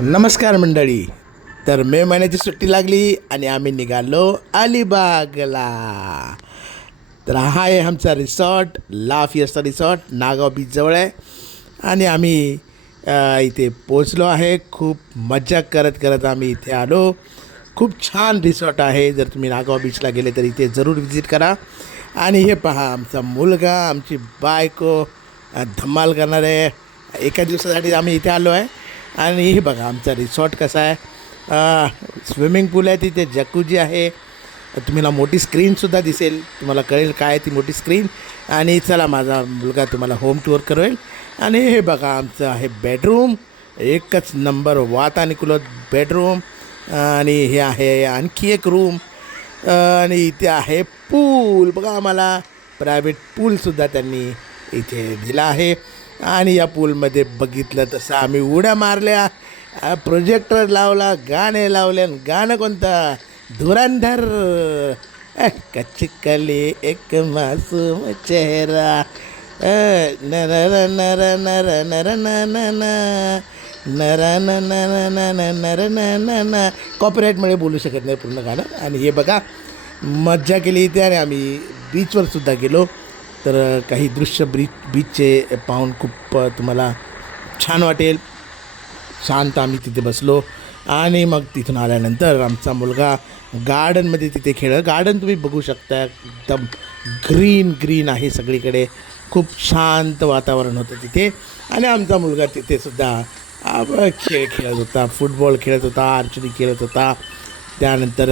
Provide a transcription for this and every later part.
नमस्कार मंडळी. तर मे महिन्याची सुट्टी लागली आणि आम्ही निघालो अलिबागला. तर हा आहे आमचा रिसॉर्ट, ला फिएस्टा रिसॉर्ट, नागाव बीचजवळ आहे. आणि आम्ही इथे पोचलो आहे. खूप मजा करत करत आम्ही इथे आलो. खूप छान रिसॉर्ट आहे. जर तुम्ही नागाव बीचला गेले तर इथे जरूर विजिट करा. आणि हे पहा, आमचा मुलगा, आमची बायको धमाल करणार आहे. एका दिवसासाठी आम्ही इथे आलो आहे. आणि हे बघा आमचा रिसॉर्ट कसा आहे. स्विमिंग पूल आहे, तिथे जकूजी आहे. तुम्हाला मोठी स्क्रीनसुद्धा दिसेल, तुम्हाला कळेल काय आहे ती मोठी स्क्रीन. आणि चला, माझा मुलगा तुम्हाला होम टूर करेल. आणि हे बघा आमचं आहे बेडरूम, एकच नंबर वातानुकूलित बेडरूम. आणि हे आहे आणखी एक रूम. आणि इथे आहे पूल. बघा, आम्हाला प्रायव्हेट पूलसुद्धा त्यांनी इथे दिला आहे. आणि या पूलमध्ये बघितलं तसं आम्ही उड्या मारल्या, प्रोजेक्टर लावला, गाणे लावले. आणि गाणं कोणतं? धुरंधर. कच्ची कली एक मासूम चेहरा, नर नर नर नर न नर न नर न. कॉपीराईटमुळे बोलू शकत नाही पूर्ण गाणं. आणि हे बघा, मज्जा केली इथे. आणि आम्ही बीचवरसुद्धा गेलो. तर काही दृश्य बीचचे पाहून खूप तुम्हाला छान वाटेल. शांत आम्ही तिथे बसलो. आणि मग तिथून आल्यानंतर आमचा मुलगा गार्डनमध्ये तिथे गार्डन तुम्ही बघू शकता, एकदम ग्रीन आहे सगळीकडे. खूप शांत वातावरण होतं तिथे. आणि आमचा मुलगा तिथेसुद्धा खेळ खेळत होता, फुटबॉल खेळत होता, आर्चरी खेळत होता. त्यानंतर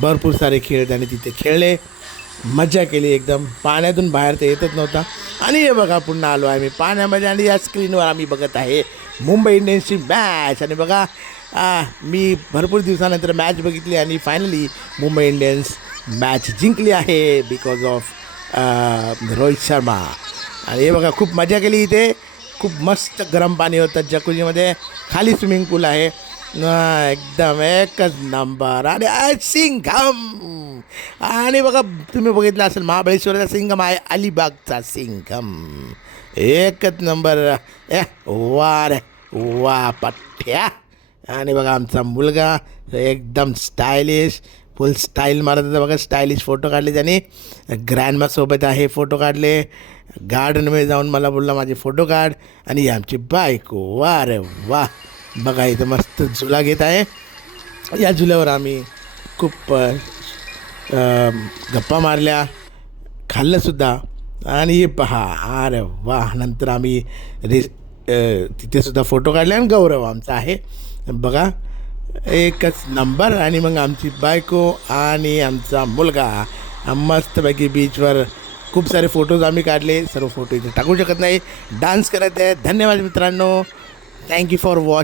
भरपूर सारे खेळ त्याने तिथे खेळले, मजा केली एकदम. पाण्यातून बाहेर तर येतच नव्हता. आणि हे बघा, पुन्हा आलो आहे मी पाण्यामध्ये. आणि या स्क्रीनवर आम्ही बघत आहे मुंबई इंडियन्सची मॅच. आणि बघा, मी भरपूर दिवसानंतर मॅच बघितली आणि फायनली मुंबई इंडियन्स मॅच जिंकली आहे बिकॉज ऑफ रोहित शर्मा. आणि हे बघा, खूप मजा केली इथे. खूप मस्त गरम पाणी होतं जकुजीमध्ये. खाली स्विमिंग पूल आहे, एकदम एकच नंबर. आणि सिंघम. आणि बघा, तुम्ही बघितलं असेल महाबळेश्वरचा सिंघम आहे अलिबागचा सिंघम. एकच नंबर. वा रे वा पठ्या. आणि बघा आमचा मुलगा एकदम स्टायलिश, फुल स्टाईल मारत होता. बघा, स्टायलिश फोटो काढले त्याने. ग्रँडमासोबत आहे फोटो काढले. गार्डनमध्ये जाऊन मला बोलला माझे फोटो काढ. आणि आमची बायको, वा रे वा. बघा, इथं मस्त झुला घेत आहे. या झुल्यावर आम्ही खूप गप्पा मारल्या, खाल्लंसुद्धा. आणि हे पहा, अरे वा. नंतर आम्ही तिथेसुद्धा फोटो काढले. आणि गौरव आमचा आहे बघा, एकच नंबर. आणि मग आमची बायको आणि आमचा मुलगा मस्तपैकी बीचवर खूप सारे फोटोज आम्ही काढले. सर्व फोटो इथे टाकू शकत नाही, डान्स करत आहे. धन्यवाद मित्रांनो. Thank you for watching.